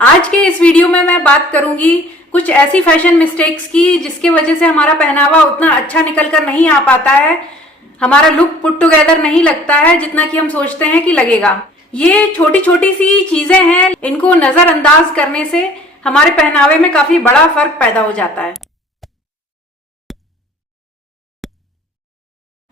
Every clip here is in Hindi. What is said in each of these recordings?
आज के इस वीडियो में मैं बात करूंगी कुछ ऐसी फैशन मिस्टेक्स की जिसकी वजह से हमारा पहनावा उतना अच्छा निकल कर नहीं आ पाता है, हमारा लुक पुट टुगेदर नहीं लगता है जितना कि हम सोचते हैं कि लगेगा। ये छोटी छोटी सी चीजें हैं, इनको नजरअंदाज करने से हमारे पहनावे में काफी बड़ा फर्क पैदा हो जाता है।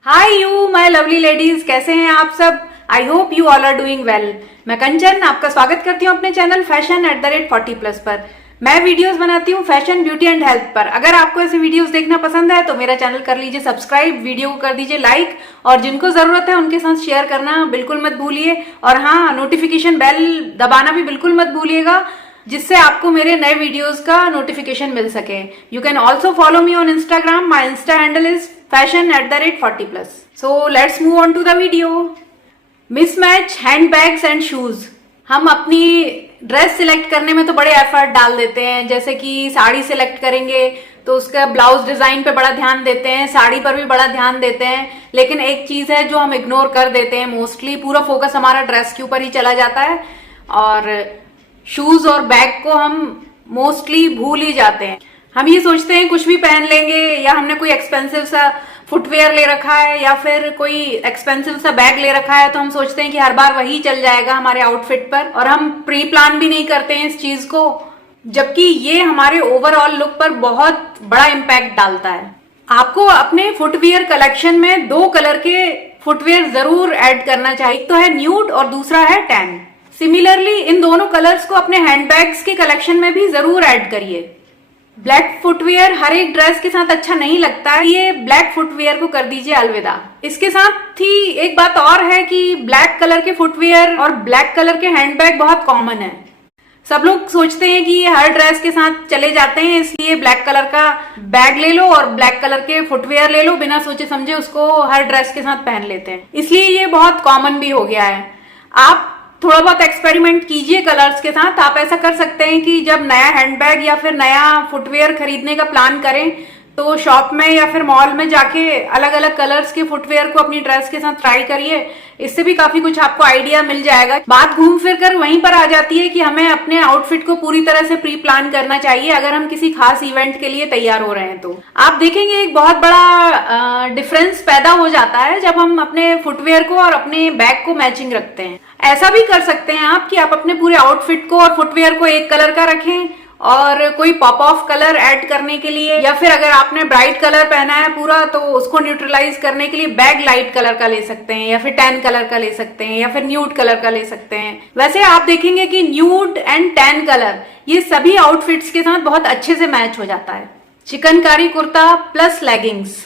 Hi you my lovely ladies, कैसे हैं आप सब? I hope you all are doing well. मैं कंचन आपका स्वागत करती हूँ अपने चैनल fashion@40+ पर। मैं वीडियोस बनाती हूँ फैशन, ब्यूटी एंड हेल्थ पर। अगर आपको ऐसे वीडियोस देखना पसंद है तो मेरा चैनल कर लीजिए सब्सक्राइब, वीडियो को कर दीजिए लाइक और जिनको जरूरत है उनके साथ शेयर करना बिल्कुल मत भूलिए। और हाँ, नोटिफिकेशन बेल दबाना भी बिल्कुल मत भूलिएगा जिससे आपको मेरे नए वीडियोस का नोटिफिकेशन मिल सके। You can also follow me on Instagram. My insta handle is fashion@40+। So let's move on to the video. Mismatch handbags and shoes. हम अपनी ड्रेस सिलेक्ट करने में तो बड़े एफर्ट डाल देते हैं, जैसे कि साड़ी सिलेक्ट करेंगे तो उसका ब्लाउज डिजाइन पे बड़ा ध्यान देते हैं, साड़ी पर भी बड़ा ध्यान देते हैं। लेकिन एक चीज है जो हम इग्नोर कर देते हैं, मोस्टली पूरा फोकस हमारा ड्रेस के ऊपर ही चला जाता है और शूज और बैग को हम मोस्टली भूल ही जाते हैं। हम ये सोचते हैं कुछ भी पहन लेंगे, या हमने कोई एक्सपेंसिव सा फुटवेयर ले रखा है या फिर कोई एक्सपेंसिव सा बैग ले रखा है, तो हम सोचते हैं कि हर बार वही चल जाएगा हमारे आउटफिट पर और हम प्री प्लान भी नहीं करते हैं इस चीज को, जबकि ये हमारे ओवरऑल लुक पर बहुत बड़ा इम्पैक्ट डालता है। आपको अपने फुटवियर कलेक्शन में 2 कलर के फुटवेयर जरूर ऐड करना चाहिए। तो है न्यूड और दूसरा है टैन। सिमिलरली इन दोनों कलर्स को अपने हैंडबैग्स के कलेक्शन में भी जरूर ऐड करिए। ब्लैक फुटवियर हर एक ड्रेस के साथ अच्छा नहीं लगता है, ये ब्लैक फुटवियर को कर दीजिए अलविदा। इसके साथ ही एक बात और है कि ब्लैक कलर के फुटवियर और ब्लैक कलर के हैंडबैग बहुत कॉमन है। सब लोग सोचते हैं कि ये हर ड्रेस के साथ चले जाते हैं, इसलिए ब्लैक कलर का बैग ले लो और ब्लैक कलर के फुटवियर ले लो, बिना सोचे समझे उसको हर ड्रेस के साथ पहन लेते हैं, इसलिए ये बहुत कॉमन भी हो गया है। आप थोड़ा बहुत एक्सपेरिमेंट कीजिए कलर्स के साथ। आप ऐसा कर सकते हैं कि जब नया हैंडबैग या फिर नया फुटवेयर खरीदने का प्लान करें तो शॉप में या फिर मॉल में जाके अलग अलग कलर्स के फुटवेयर को अपनी ड्रेस के साथ ट्राई करिए। इससे भी काफी कुछ आपको आइडिया मिल जाएगा। बात घूम फिर कर वहीं पर आ जाती है कि हमें अपने आउटफिट को पूरी तरह से प्री प्लान करना चाहिए अगर हम किसी खास इवेंट के लिए तैयार हो रहे हैं। तो आप देखेंगे एक बहुत बड़ा डिफरेंस पैदा हो जाता है जब हम अपने फुटवेयर को और अपने बैग को मैचिंग रखते हैं। ऐसा भी कर सकते हैं आप कि आप अपने पूरे आउटफिट को और फुटवेयर को एक कलर का रखें और कोई पॉप ऑफ कलर ऐड करने के लिए, या फिर अगर आपने ब्राइट कलर पहना है पूरा तो उसको न्यूट्रलाइज करने के लिए बैग लाइट कलर का ले सकते हैं, या फिर टैन कलर का ले सकते हैं, या फिर न्यूड कलर का ले सकते हैं। वैसे आप देखेंगे कि न्यूड एंड टैन कलर ये सभी आउटफिट्स के साथ बहुत अच्छे से मैच हो जाता है। Chikankari kurta plus leggings.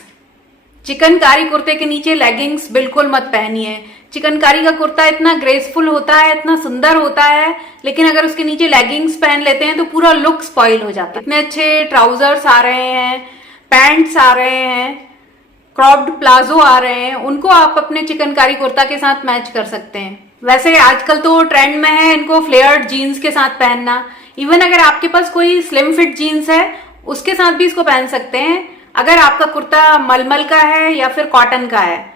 चिकनकारी कुर्ते के नीचे लेगिंग्स बिल्कुल मत पहनिए। चिकनकारी का कुर्ता इतना ग्रेसफुल होता है, इतना सुंदर होता है, लेकिन अगर उसके नीचे लेगिंग्स पहन लेते हैं तो पूरा लुक स्पॉइल हो जाता है। इतने अच्छे ट्राउजर्स आ रहे हैं, पैंट्स आ रहे हैं, क्रॉप्ड प्लाजो आ रहे हैं, उनको आप अपने चिकनकारी कुर्ता के साथ मैच कर सकते हैं। वैसे आजकल तो ट्रेंड में है इनको फ्लेयर्ड जीन्स के साथ पहनना। इवन अगर आपके पास कोई स्लिम फिट जीन्स है उसके साथ भी इसको पहन सकते हैं, अगर आपका कुर्ता मलमल का है या फिर कॉटन का है।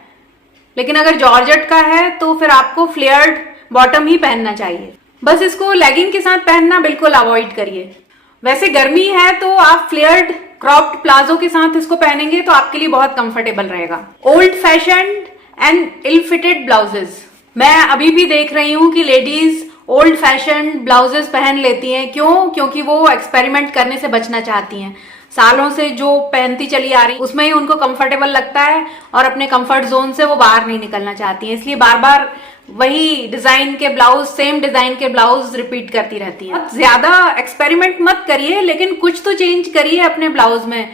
लेकिन अगर जॉर्जेट का है तो फिर आपको फ्लेयर्ड बॉटम ही पहनना चाहिए। बस इसको लेगिंग के साथ पहनना बिल्कुल अवॉइड करिए। वैसे गर्मी है तो आप फ्लेयर्ड क्रॉप्ड प्लाजो के साथ इसको पहनेंगे तो आपके लिए बहुत कंफर्टेबल रहेगा। Old fashion and ill fitted blouses. मैं अभी भी देख रही हूँ कि लेडीज ओल्ड फैशन ब्लाउजेस पहन लेती हैं। क्यों? क्योंकि वो एक्सपेरिमेंट करने से बचना चाहती हैं। सालों से जो पहनती चली आ रही उसमें ही उनको कंफर्टेबल लगता है और अपने कंफर्ट जोन से वो बाहर नहीं निकलना चाहती हैं, इसलिए बार बार वही डिजाइन के ब्लाउज, सेम डिजाइन के ब्लाउज रिपीट करती रहती हैं। ज्यादा एक्सपेरिमेंट मत करिए, लेकिन कुछ तो चेंज करिए अपने ब्लाउज में।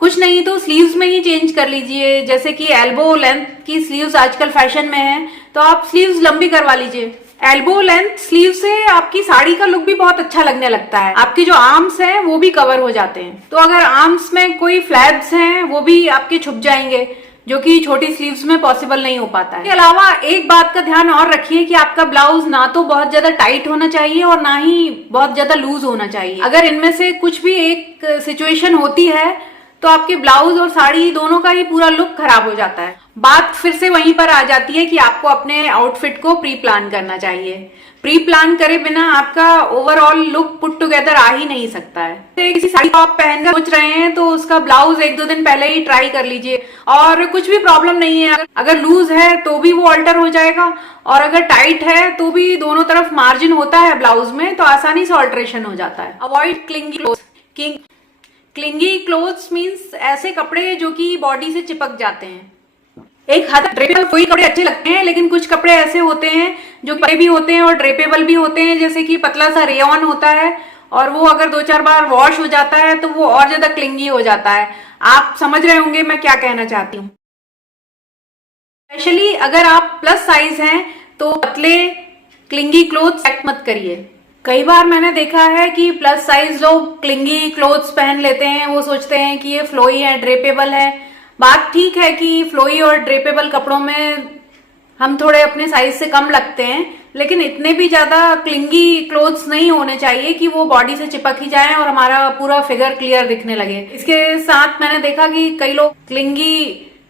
कुछ नहीं तो स्लीव्स में ही चेंज कर लीजिए, जैसे कि एल्बो लेंथ की स्लीव्स आजकल फैशन में है तो आप स्लीव्स लंबी करवा लीजिए। एल्बो लेंथ स्लीव से आपकी साड़ी का लुक भी बहुत अच्छा लगने लगता है। आपके जो आर्म्स हैं वो भी कवर हो जाते हैं, तो अगर आर्म्स में कोई फ्लैप्स हैं वो भी आपके छुप जाएंगे, जो कि छोटी स्लीव्स में पॉसिबल नहीं हो पाता है। इसके अलावा एक बात का ध्यान और रखिए कि आपका ब्लाउज ना तो बहुत ज्यादा टाइट होना चाहिए और ना ही बहुत ज्यादा लूज होना चाहिए। अगर इनमें से कुछ भी एक सिचुएशन होती है तो आपके ब्लाउज और साड़ी दोनों का ही पूरा लुक खराब हो जाता है। बात फिर से वहीं पर आ जाती है कि आपको अपने आउटफिट को प्री प्लान करना चाहिए। प्री प्लान करे बिना आपका ओवरऑल लुक पुट टुगेदर आ ही नहीं सकता है। किसी साड़ी को आप पहनकर सोच रहे हैं तो उसका ब्लाउज 1-2 दिन पहले ही ट्राई कर लीजिए, और कुछ भी प्रॉब्लम नहीं है। अगर लूज है तो भी वो अल्टर हो जाएगा, और अगर टाइट है तो भी दोनों तरफ मार्जिन होता है ब्लाउज में, तो आसानी से ऑल्ट्रेशन हो जाता है। Avoid clingy clothes. Clingy clothes means ऐसे कपड़े जो कि बॉडी से चिपक जाते हैं। एक हद तक ड्रेपेबल कोई कपड़े अच्छे लगते हैं, लेकिन कुछ कपड़े ऐसे होते हैं जो कपड़े भी होते हैं और ड्रेपेबल भी होते हैं, जैसे कि पतला सा रेयॉन होता है, और वो अगर 2-4 बार वॉश हो जाता है तो वो और ज्यादा क्लिंगी हो जाता है। आप समझ रहे होंगे मैं क्या कहना चाहती हूँ। स्पेशली अगर आप प्लस साइज हैं तो पतले क्लिंगी क्लोथ्स सेलेक्ट मत करिए। कई बार मैंने देखा है कि प्लस साइज लोग क्लिंगी क्लोथ्स पहन लेते हैं, वो सोचते हैं कि ये फ्लोई है, ड्रेपेबल है। बात ठीक है कि फ्लोई और ड्रेपेबल कपड़ों में हम थोड़े अपने साइज से कम लगते हैं, लेकिन इतने भी ज्यादा क्लिंगी क्लोथ्स नहीं होने चाहिए कि वो बॉडी से चिपक ही जाए और हमारा पूरा फिगर क्लियर दिखने लगे। इसके साथ मैंने देखा कि कई लोग क्लिंगी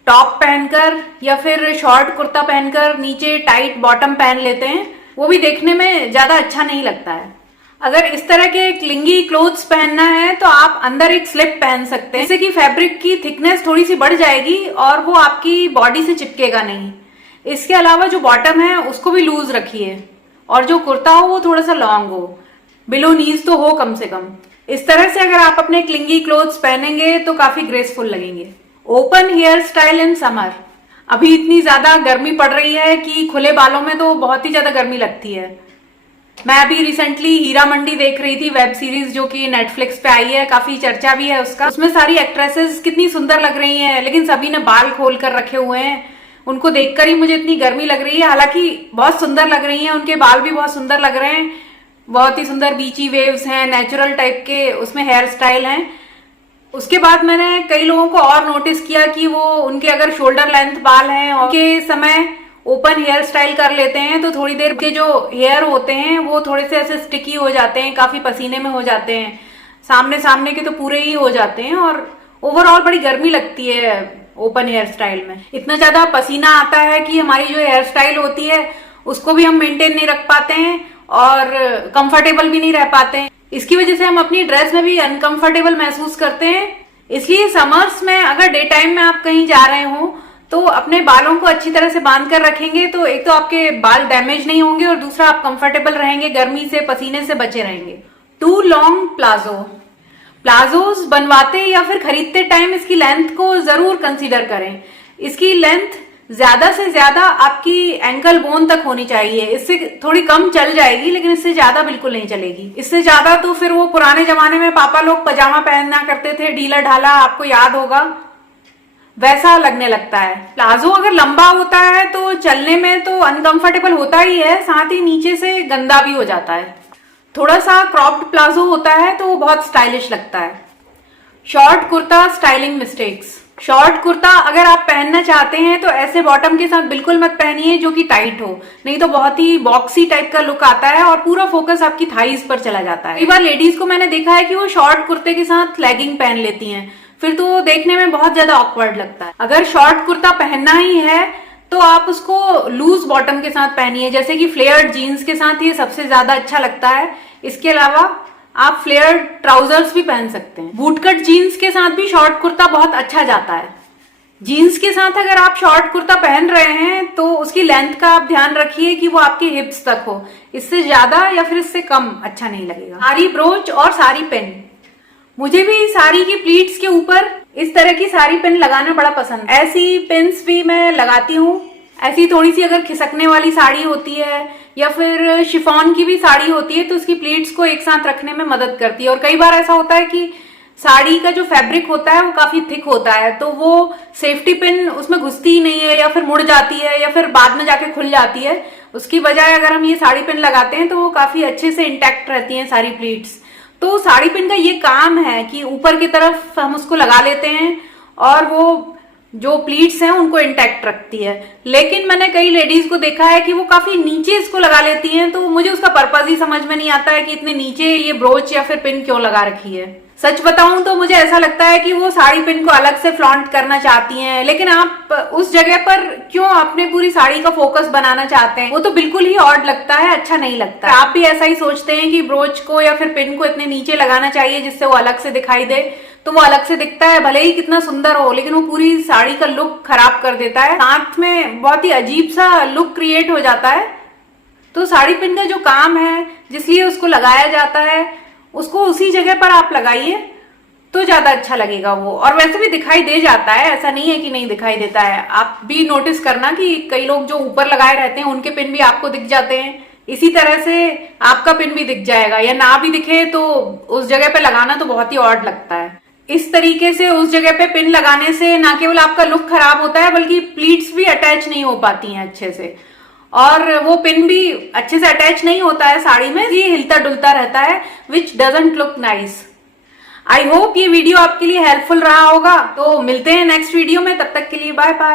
टॉप पहनकर या फिर शॉर्ट कुर्ता पहनकर नीचे टाइट बॉटम पहन लेते हैं, वो भी देखने में ज्यादा अच्छा नहीं लगता है। अगर इस तरह के क्लिंगी क्लोथ्स पहनना है तो आप अंदर एक स्लिप पहन सकते हैं, जिससे कि फैब्रिक की थिकनेस थोड़ी सी बढ़ जाएगी और वो आपकी बॉडी से चिपकेगा नहीं। इसके अलावा जो बॉटम है उसको भी लूज रखिए, और जो कुर्ता हो वो थोड़ा सा लॉन्ग हो, बिलो नीज तो हो कम से कम। इस तरह से अगर आप अपने क्लिंगी क्लोथ्स पहनेंगे तो काफी ग्रेसफुल लगेंगे। Open hair style in summer. अभी इतनी ज्यादा गर्मी पड़ रही है कि खुले बालों में तो बहुत ही ज्यादा गर्मी लगती है। मैं अभी रिसेंटली हीरा मंडी देख रही थी, वेब सीरीज जो कि नेटफ्लिक्स पे आई है, काफी चर्चा भी है उसका। उसमें सारी एक्ट्रेसेस कितनी सुंदर लग रही हैं, लेकिन सभी ने बाल खोल कर रखे हुए हैं। उनको देखकर ही मुझे इतनी गर्मी लग रही है। हालांकि बहुत सुंदर लग रही हैं, उनके बाल भी बहुत सुंदर लग रहे हैं, बहुत ही सुंदर बीची वेव्स हैं, नेचुरल टाइप के उसमें हेयर स्टाइल हैं। उसके बाद मैंने कई लोगों को और नोटिस किया कि वो उनके अगर शोल्डर लेंथ बाल हैं और के समय ओपन हेयर स्टाइल कर लेते हैं तो थोड़ी देर के जो हेयर होते हैं वो थोड़े से ऐसे स्टिकी हो जाते हैं, काफी पसीने में हो जाते हैं। सामने सामने के तो पूरे ही हो जाते हैं, और ओवरऑल बड़ी गर्मी लगती है ओपन हेयर स्टाइल में। इतना ज्यादा पसीना आता है कि हमारी जो हेयर स्टाइल होती है उसको भी हम मेंटेन नहीं रख पाते हैं और कंफर्टेबल भी नहीं रह पाते हैं। इसकी वजह से हम अपनी ड्रेस में भी अनकंफर्टेबल महसूस करते हैं। इसलिए समर्स में अगर डे टाइम में आप कहीं जा रहे हो तो अपने बालों को अच्छी तरह से बांध कर रखेंगे तो एक तो आपके बाल डैमेज नहीं होंगे, और दूसरा आप कंफर्टेबल रहेंगे, गर्मी से पसीने से बचे रहेंगे। To long palazzo. प्लाजोस बनवाते या फिर खरीदते टाइम इसकी लेंथ को जरूर कंसीडर करें। इसकी लेंथ ज्यादा से ज्यादा आपकी एंकल बोन तक होनी चाहिए। इससे थोड़ी कम चल जाएगी, लेकिन इससे ज्यादा बिल्कुल नहीं चलेगी। इससे ज्यादा तो फिर वो पुराने जमाने में पापा लोग पजामा पहनना करते थे, ढीला ढाला, आपको याद होगा, वैसा लगने लगता है। प्लाजो अगर लंबा होता है तो चलने में तो अनकंफर्टेबल होता ही है, साथ ही नीचे से गंदा भी हो जाता है। थोड़ा सा क्रॉप्ड प्लाजो होता है तो वो बहुत स्टाइलिश लगता है। Short kurta styling mistakes. Short kurta अगर आप पहनना चाहते हैं तो ऐसे बॉटम के साथ बिल्कुल मत पहनिए जो कि टाइट हो, नहीं तो बहुत ही बॉक्सी टाइप का लुक आता है और पूरा फोकस आपकी थाइज पर चला जाता है। कई बार लेडीज को मैंने देखा है कि वो शॉर्ट कुर्ते के साथ लेगिंग पहन लेती हैं, फिर तो वो देखने में बहुत ज्यादा ऑकवर्ड लगता है। अगर शॉर्ट कुर्ता पहनना ही है तो आप उसको लूज बॉटम के साथ पहनिए, जैसे कि फ्लेयर्ड जीन्स के साथ ये सबसे ज्यादा अच्छा लगता है। इसके अलावा आप फ्लेयर्ड ट्राउजर्स भी पहन सकते हैं। बूट कट जीन्स के साथ भी शॉर्ट कुर्ता बहुत अच्छा जाता है। जीन्स के साथ अगर आप शॉर्ट कुर्ता पहन रहे हैं तो उसकी लेंथ का आप ध्यान रखिए कि वो आपके हिप्स तक हो, इससे ज्यादा या फिर इससे कम अच्छा नहीं लगेगा। साड़ी ब्रोच और साड़ी पिन। मुझे भी साड़ी की प्लीट्स के ऊपर इस तरह की साड़ी पिन लगाना बड़ा पसंद है। ऐसी पिन्स भी मैं लगाती हूँ। ऐसी थोड़ी सी अगर खिसकने वाली साड़ी होती है या फिर शिफॉन की भी साड़ी होती है तो उसकी प्लीट्स को एक साथ रखने में मदद करती है। और कई बार ऐसा होता है कि साड़ी का जो फैब्रिक होता है वो काफी थिक होता है, तो वो सेफ्टी पिन उसमें घुसती ही नहीं है, या फिर मुड़ जाती है, या फिर बाद में जाके खुल जाती है। उसकी बजाय अगर हम ये साड़ी पिन लगाते हैं तो वो काफी अच्छे से इंटैक्ट रहती हैं सारी प्लीट्स। तो साड़ी पिन का ये काम है कि ऊपर की तरफ हम उसको लगा लेते हैं और वो जो प्लीट्स हैं उनको इंटैक्ट रखती है। लेकिन मैंने कई लेडीज को देखा है कि वो काफी नीचे इसको लगा लेती हैं, तो मुझे उसका पर्पज ही समझ में नहीं आता है कि इतने नीचे ये ब्रोच या फिर पिन क्यों लगा रखी है। सच बताऊं तो मुझे ऐसा लगता है कि वो साड़ी पिन को अलग से फ्लॉन्ट करना चाहती हैं, लेकिन आप उस जगह पर क्यों अपने पूरी साड़ी का फोकस बनाना चाहते हैं? वो तो बिल्कुल ही ऑड लगता है, अच्छा नहीं लगता। आप भी ऐसा ही सोचते हैं कि ब्रोच को या फिर पिन को इतने नीचे लगाना चाहिए जिससे वो अलग से दिखाई दे, तो वो अलग से दिखता है, भले ही कितना सुंदर हो, लेकिन वो पूरी साड़ी का लुक खराब कर देता है, साथ में बहुत ही अजीब सा लुक क्रिएट हो जाता है। तो साड़ी पिन का जो काम है, जिसलिए उसको लगाया जाता है, उसको उसी जगह पर आप लगाइए तो ज्यादा अच्छा लगेगा वो। और वैसे भी दिखाई दे जाता है, ऐसा नहीं है कि नहीं दिखाई देता है। आप भी नोटिस करना कि कई लोग जो ऊपर लगाए रहते हैं उनके पिन भी आपको दिख जाते हैं, इसी तरह से आपका पिन भी दिख जाएगा। या ना भी दिखे तो उस जगह पे लगाना तो बहुत ही ऑड लगता है। इस तरीके से उस जगह पे पिन लगाने से ना केवल आपका लुक खराब होता है, बल्कि प्लीट्स भी अटैच नहीं हो पाती हैं अच्छे से, और वो पिन भी अच्छे से अटैच नहीं होता है साड़ी में, ये हिलता डुलता रहता है, विच doesn't look nice. I hope ये वीडियो आपके लिए हेल्पफुल रहा होगा। तो मिलते हैं नेक्स्ट वीडियो में, तब तक के लिए बाय बाय।